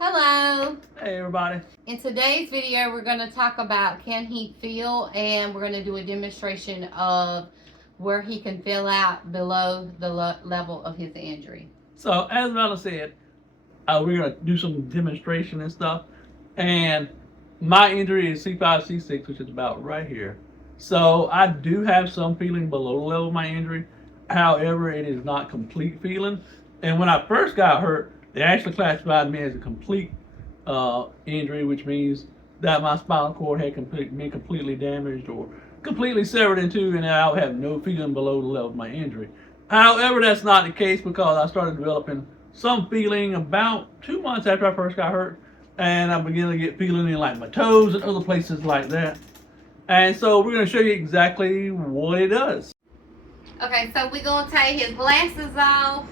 Hello. Hey everybody. In today's video, we're going to talk about can he feel, and we're going to do a demonstration of where he can feel out below the level of his injury. So as Mela said, we're gonna do some demonstration and stuff. And my injury is C5, C6, which is about right here. So I do have some feeling below the level of my injury. However, it is not complete feeling. And when I first got hurt, they actually classified me as a complete injury, which means that my spinal cord had been completely damaged or completely severed in two, and I would have no feeling below the level of my injury. However, that's not the case because I started developing some feeling about 2 months after I first got hurt, and I began to get feeling in like my toes and other places like that. And so we're going to show you exactly what it does. Okay, so we're going to take his glasses off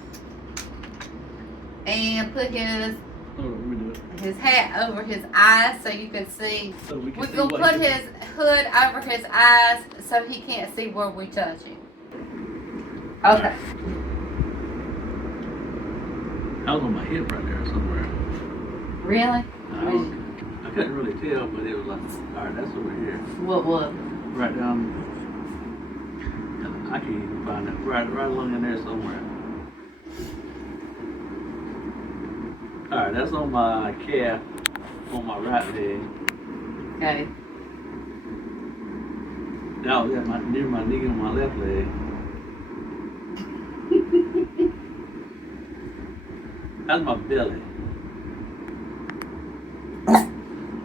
and put his hat over his eyes so you can see. So we're going to put his hood over his eyes so he can't see where we're touching. Okay. I was on my hip right there somewhere. Really? I couldn't really tell, but it was like, all right, that's over here. What? Right down. I can't even find it. Right along in there somewhere. All right, that's on my calf, on my right leg. Okay. That was at near my knee on my left leg. That's my belly.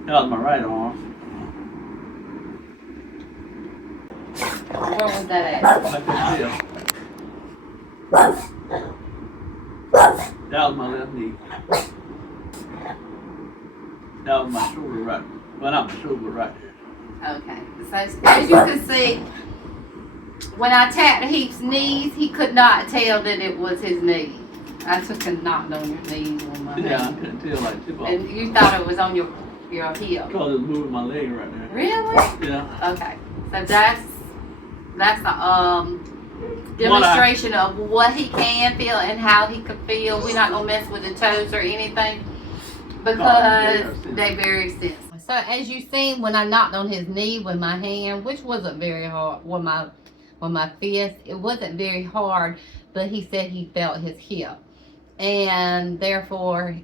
That was my right arm. Where was that at? I couldn't tell. That was my left knee. That was my shoulder right. Well, not my shoulder, right there. Okay. So as you can see, when I tapped Heath's knees, he could not tell that it was his knee. I took a knock on your knees on my Yeah, I hand. couldn't tell like tip off. And you thought it was on your heel. Because it was moving my leg right there. Really? Yeah. Okay. So that's a demonstration of what he can feel and how he could feel. We're not gonna mess with the toes or anything because they very sensitive. So as you seen, when I knocked on his knee with my hand, which wasn't very hard, with my fist, it wasn't very hard, but he said he felt his hip, and therefore,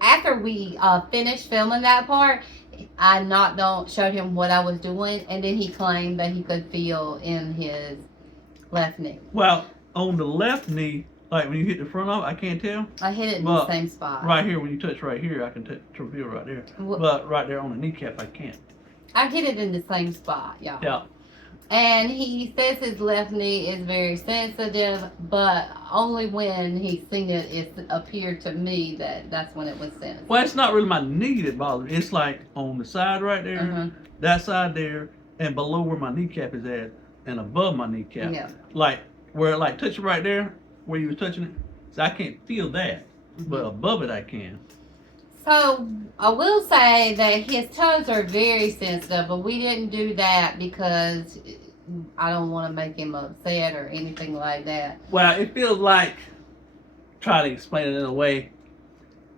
after we finished filming that part, I showed him what I was doing, and then he claimed that he could feel in his left knee. Well, on the left knee, like when you hit the front of it, I can't tell. I hit it in the same spot. Right here, when you touch right here, I can feel right there. But right there on the kneecap, I can't. I hit it in the same spot, y'all. Yeah. And he says his left knee is very sensitive, but only when he's seen it, it appeared to me that's when it was sensitive. Well, it's not really my knee that bothers me. It's like on the side right there, that side there, and below where my kneecap is at, and above my kneecap. Yeah. Like where it like touching right there, where you was touching it. So I can't feel that, but above it I can. So I will say that his toes are very sensitive, but we didn't do that because I don't want to make him upset or anything like that. Well, it feels like, try to explain it in a way.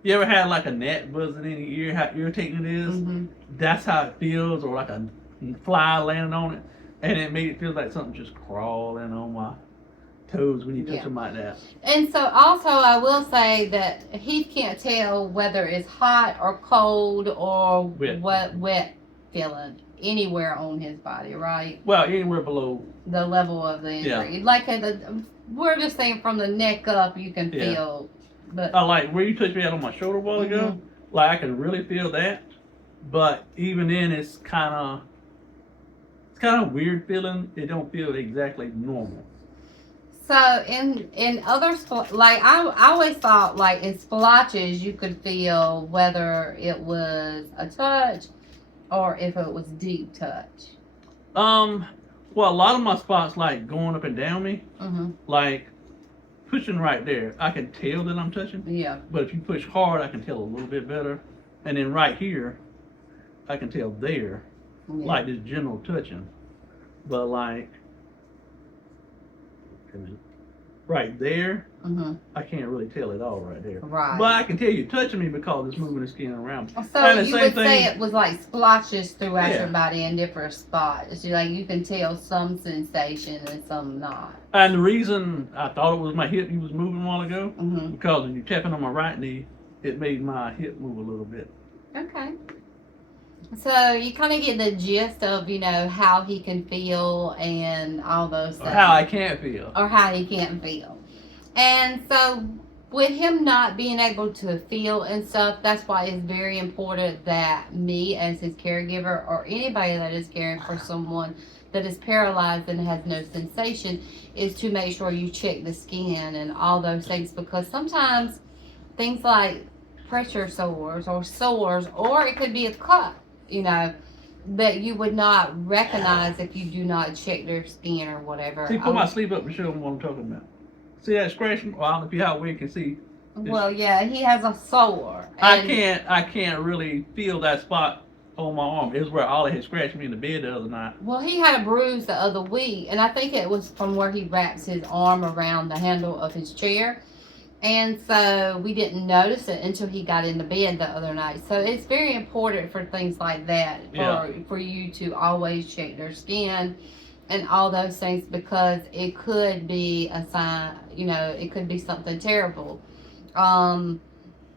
You ever had like a gnat buzzing in your ear, how irritating it is? That's how it feels, or like a fly landing on it. And it made it feel like something just crawling on my toes when you touch them like that. And so also I will say that he can't tell whether it's hot or cold or wet feeling anywhere on his body, right? Well, anywhere below the level of the injury. Yeah. Like we're just saying from the neck up you can feel. But like where you touched me out on my shoulder a while ago, like I can really feel that. But even then it's kind of weird feeling. It don't feel exactly normal. So in other like I always thought like in splotches you could feel whether it was a touch or if it was deep touch. Well, a lot of my spots like going up and down me, like pushing right there, I can tell that I'm touching. Yeah. But if you push hard, I can tell a little bit better. And then right here, I can tell there, like this general touching. But like, right there, Mm-hmm. I can't really tell at all right there. Right. But I can tell you touching me because it's moving the skin around. So and the you same would thing, say it was like splotches throughout Yeah. your body in different spots. Like you can tell some sensation and some not. And the reason I thought it was my hip you was moving a while ago, Mm-hmm. because when you're tapping on my right knee, it made my hip move a little bit. Okay. So you kind of get the gist of, how he can feel and all those things. Or how I can't feel. Or how he can't feel. And so with him not being able to feel and stuff, that's why it's very important that me as his caregiver or anybody that is caring for someone that is paralyzed and has no sensation is to make sure you check the skin and all those things, because sometimes things like pressure sores or it could be a cut, that you would not recognize if you do not check their skin or whatever. See, pull my sleeve up and show them what I'm talking about. See that scratching? Well, I don't know if you how we can see. Well, yeah, he has a sore. I can't really feel that spot on my arm. It's where Ollie had scratched me in the bed the other night. Well, he had a bruise the other week, and I think it was from where he wraps his arm around the handle of his chair. And so we didn't notice it until he got in the bed the other night. So it's very important for things like that for you to always check their skin and all those things, because it could be a sign, it could be something terrible.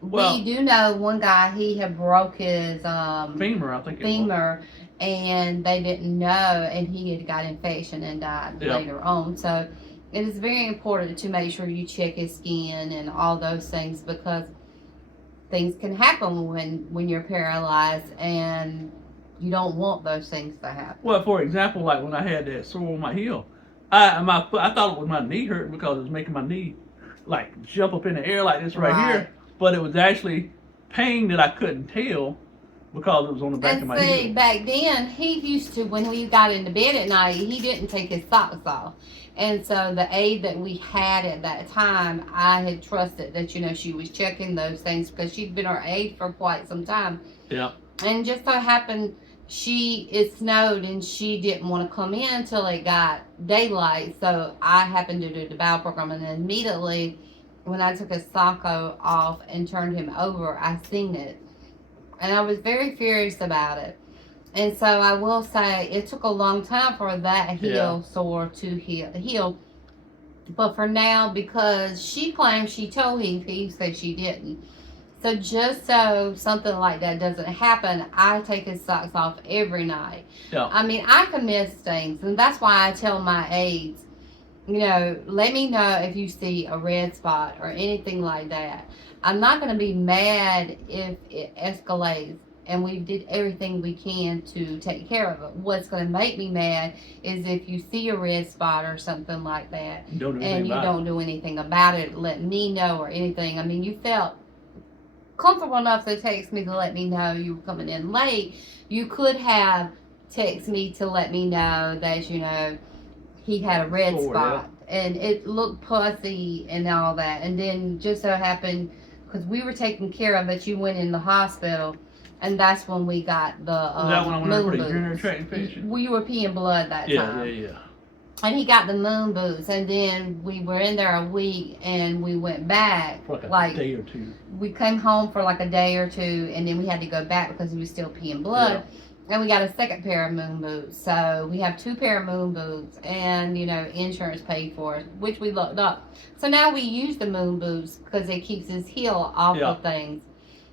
We do know one guy, he had broke his femur, I think femur, and they didn't know, and he had got infection and died later on. So it is very important to make sure you check his skin and all those things, because things can happen when you're paralyzed, and you don't want those things to happen. Well, for example, like when I had that sore on my heel, I thought it was my knee hurt because it was making my knee like jump up in the air like this right here, but it was actually pain that I couldn't tell because it was on the back of my heel. Back then, he used to, when we got into bed at night, he didn't take his socks off. And so the aide that we had at that time, I had trusted that, she was checking those things because she'd been our aide for quite some time. Yeah. And just so happened, it snowed and she didn't want to come in until it got daylight. So I happened to do the bowel program, and then immediately when I took his sock off and turned him over, I seen it. And I was very furious about it. And so I will say it took a long time for that heel sore to heal. But for now, because she claims she told Heath, he said she didn't. So just so something like that doesn't happen, I take his socks off every night. Yeah. I mean, I can miss things, and that's why I tell my aides, let me know if you see a red spot or anything like that. I'm not going to be mad if it escalates and we did everything we can to take care of it. What's going to make me mad is if you see a red spot or something like that and you don't do anything about it, let me know or anything. I mean, you felt comfortable enough to text me to let me know you were coming in late. You could have texted me to let me know that, he had a red spot and it looked pussy and all that. And then just so happened, because we were taking care of it, you went in the hospital, and that's when we got the that when I went moon for the boots. urinary tract infection? We were peeing blood that time. Yeah. And he got the moon boots, and then we were in there a week, and we went back For like a day or two. We came home for like a day or two, and then we had to go back because he was still peeing blood. Yeah. And we got a second pair of moon boots. So we have 2 pair of moon boots, and insurance paid for it, which we looked up. So now we use the moon boots because it keeps his heel off of things.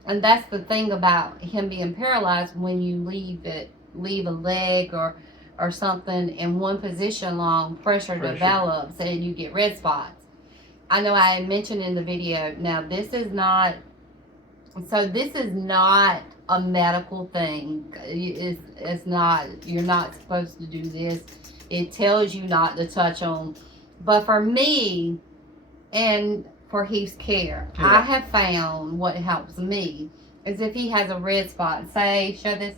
And that's the thing about him being paralyzed. When you leave a leg or something in one position long, pressure develops and you get red spots. I know I had mentioned in the video, now this is not a medical thing. It's not, you're not supposed to do this. It tells you not to touch them. But for me and for Heath's care, I have found what helps me is if he has a red spot. Show this.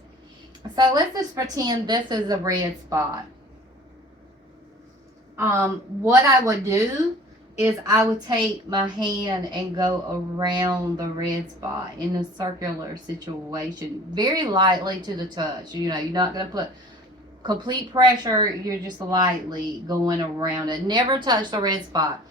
So let's just pretend this is a red spot. What I would do is I would take my hand and go around the red spot in a circular situation, very lightly to the touch. You're not going to put complete pressure. You're just lightly going around it. Never touch the red spot.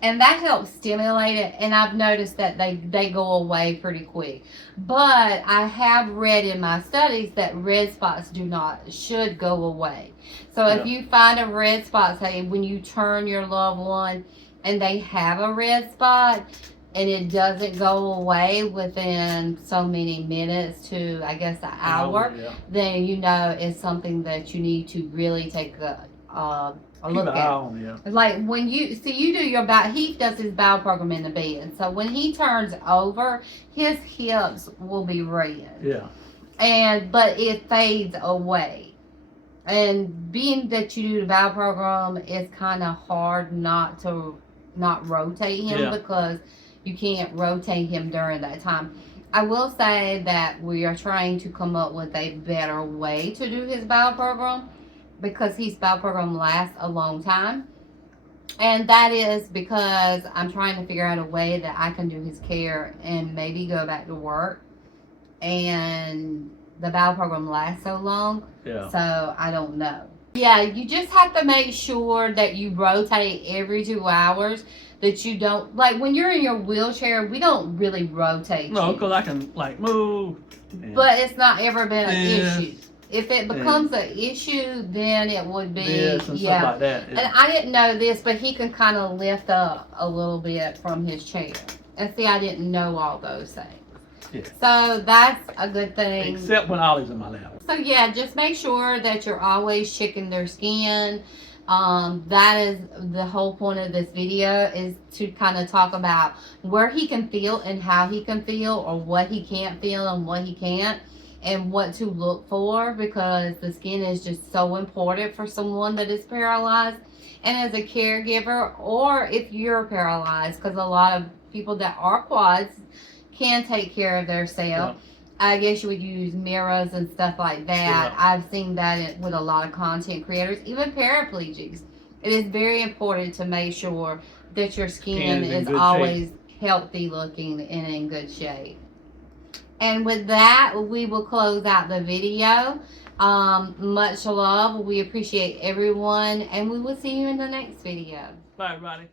And that helps stimulate it, and I've noticed that they go away pretty quick. But I have read in my studies that red spots should go away. So if you find a red spot, say when you turn your loved one and they have a red spot and it doesn't go away within so many minutes to, I guess, an hour, then you know it's something that you need to really take a look at. Like when you do your bowel, Heath does his bowel program in the bed. So when he turns over, his hips will be red. But it fades away. And being that you do the bowel program, it's kind of hard not rotate him because you can't rotate him during that time. I will say that we are trying to come up with a better way to do his bowel program, because his bowel program lasts a long time. And that is because I'm trying to figure out a way that I can do his care and maybe go back to work. And the bowel program lasts so long. So I don't know. Yeah, you just have to make sure that you rotate every 2 hours. That you don't, like when you're in your wheelchair, we don't really rotate. No, because I can like move. But it's not ever been an issue. If it becomes an issue, then it would be, stuff like that. And I didn't know this, but he can kind of lift up a little bit from his chair. And see, I didn't know all those things. So that's a good thing. Except when Ollie's in my lap. So yeah, just make sure that you're always checking their skin. That is the whole point of this video, is to kind of talk about where he can feel and how he can feel, or what he can't feel and what he can't, and what to look for, because the skin is just so important for someone that is paralyzed, and as a caregiver, or if you're paralyzed, because a lot of people that are quads can take care of themselves. I guess you would use mirrors and stuff like that. I've seen that with a lot of content creators, even paraplegics. It is very important to make sure that your skin is always healthy looking and in good shape. And with that, we will close out the video. Much love. We appreciate everyone, and we will see you in the next video. Bye, everybody.